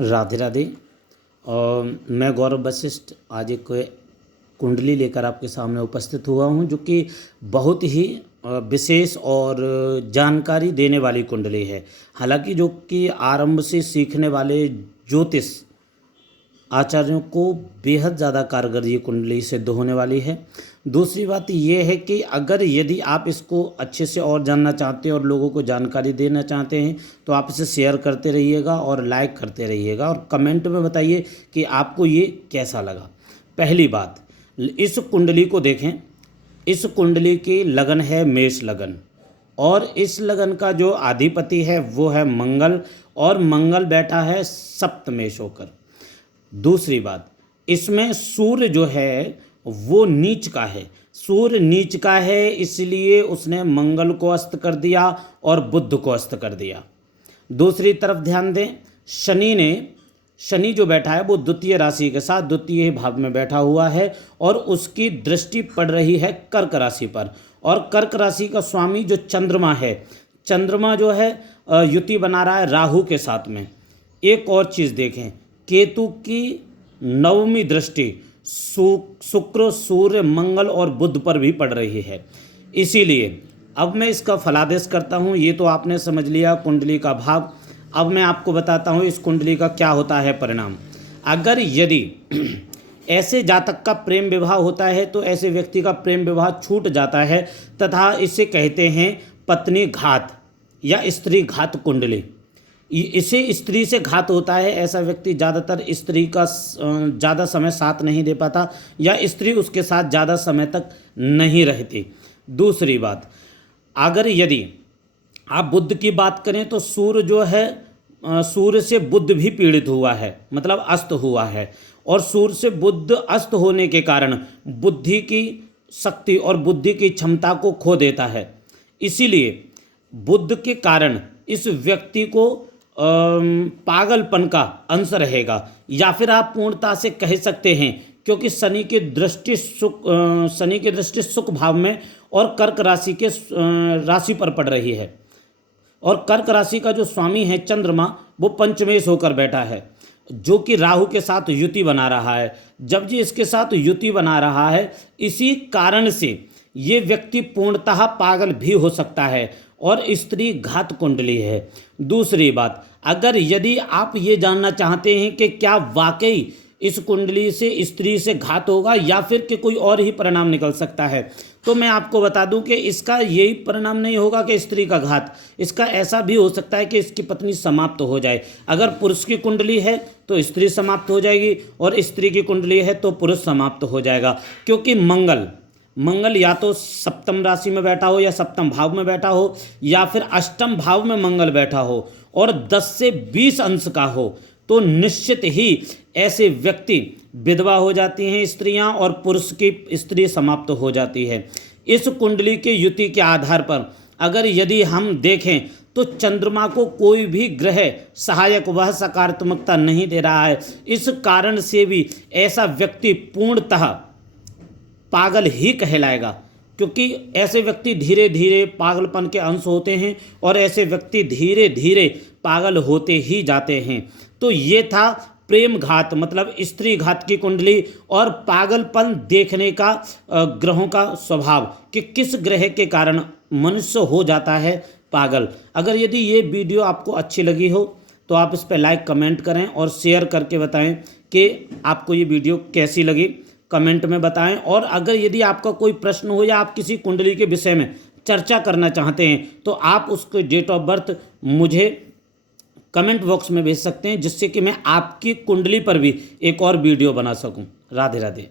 राधे राधे। मैं गौरव वशिष्ठ आज एक कुंडली लेकर आपके सामने उपस्थित हुआ हूं, जो कि बहुत ही विशेष और जानकारी देने वाली कुंडली है। हालांकि जो कि आरंभ से सीखने वाले ज्योतिष आचार्यों को बेहद ज़्यादा कारगर ये कुंडली सिद्ध होने वाली है। दूसरी बात ये है कि अगर यदि आप इसको अच्छे से और जानना चाहते हैं और लोगों को जानकारी देना चाहते हैं तो आप इसे शेयर करते रहिएगा और लाइक करते रहिएगा और कमेंट में बताइए कि आपको ये कैसा लगा। पहली बात, इस कुंडली को देखें। इस कुंडली की लगन है मेष लगन और इस लगन का जो अधिपति है वो है मंगल और मंगल बैठा है सप्तमेश होकर। दूसरी बात, इसमें सूर्य जो है वो नीच का है। सूर्य नीच का है, इसलिए उसने मंगल को अस्त कर दिया और बुध को अस्त कर दिया। दूसरी तरफ ध्यान दें, शनि जो बैठा है वो द्वितीय राशि के साथ द्वितीय भाव में बैठा हुआ है और उसकी दृष्टि पड़ रही है कर्क राशि पर। और कर्क राशि का स्वामी जो चंद्रमा है, चंद्रमा जो है युति बना रहा है राहु के साथ में। एक और चीज़ देखें, केतु की नवमी दृष्टि शुक्र, सूर्य, मंगल और बुध पर भी पड़ रही है। इसीलिए अब मैं इसका फलादेश करता हूँ। ये तो आपने समझ लिया कुंडली का भाव। अब मैं आपको बताता हूँ इस कुंडली का क्या होता है परिणाम। अगर यदि ऐसे जातक का प्रेम विवाह होता है तो ऐसे व्यक्ति का प्रेम विवाह छूट जाता है तथा इसे कहते हैं पत्नी घात या स्त्री घात कुंडली। इसे स्त्री से घात होता है। ऐसा व्यक्ति ज़्यादातर स्त्री का ज़्यादा समय साथ नहीं दे पाता या स्त्री उसके साथ ज़्यादा समय तक नहीं रहती। दूसरी बात, अगर यदि आप बुध की बात करें तो सूर्य जो है सूर्य से बुध भी पीड़ित हुआ है, मतलब अस्त हुआ है। और सूर्य से बुध अस्त होने के कारण बुद्धि की शक्ति और बुद्धि की क्षमता को खो देता है। इसीलिए बुध के कारण इस व्यक्ति को पागलपन का अंश रहेगा, या फिर आप पूर्णता से कह सकते हैं, क्योंकि शनि की दृष्टि सुख भाव में और कर्क राशि के राशि पर पड़ रही है। और कर्क राशि का जो स्वामी है चंद्रमा वो पंचमेश होकर बैठा है, जो कि राहु के साथ युति बना रहा है। जब जी इसके साथ युति बना रहा है, इसी कारण से ये व्यक्ति पूर्णतः पागल भी हो सकता है और स्त्री घात कुंडली है। दूसरी बात, अगर यदि आप ये जानना चाहते हैं कि क्या वाकई इस कुंडली से स्त्री से घात होगा या फिर कि कोई और ही परिणाम निकल सकता है, तो मैं आपको बता दूं कि इसका यही परिणाम नहीं होगा कि स्त्री का घात। इसका ऐसा भी हो सकता है कि इसकी पत्नी समाप्त हो जाए। अगर पुरुष की कुंडली है तो स्त्री समाप्त हो जाएगी और स्त्री की कुंडली है तो पुरुष समाप्त हो जाएगा, क्योंकि मंगल या तो सप्तम राशि में बैठा हो या सप्तम भाव में बैठा हो या फिर अष्टम भाव में मंगल बैठा हो और 10 से 20 अंश का हो, तो निश्चित ही ऐसे व्यक्ति विधवा हो जाती हैं स्त्रियां और पुरुष की स्त्री समाप्त हो जाती है। इस कुंडली के युति के आधार पर अगर यदि हम देखें तो चंद्रमा को कोई भी ग्रह सहायक वह सकारात्मकता नहीं दे रहा है। इस कारण से भी ऐसा व्यक्ति पूर्णतः पागल ही कहलाएगा, क्योंकि ऐसे व्यक्ति धीरे धीरे पागलपन के अंश होते हैं और ऐसे व्यक्ति धीरे धीरे पागल होते ही जाते हैं। तो ये था प्रेम घात, मतलब स्त्री घात की कुंडली और पागलपन देखने का ग्रहों का स्वभाव कि किस ग्रह के कारण मनुष्य हो जाता है पागल। अगर यदि ये वीडियो आपको अच्छी लगी हो तो आप इस पर लाइक कमेंट करें और शेयर करके बताएं कि आपको ये वीडियो कैसी लगी, कमेंट में बताएं। और अगर यदि आपका कोई प्रश्न हो या आप किसी कुंडली के विषय में चर्चा करना चाहते हैं तो आप उसके डेट ऑफ बर्थ मुझे कमेंट बॉक्स में भेज सकते हैं, जिससे कि मैं आपकी कुंडली पर भी एक और वीडियो बना सकूं। राधे राधे।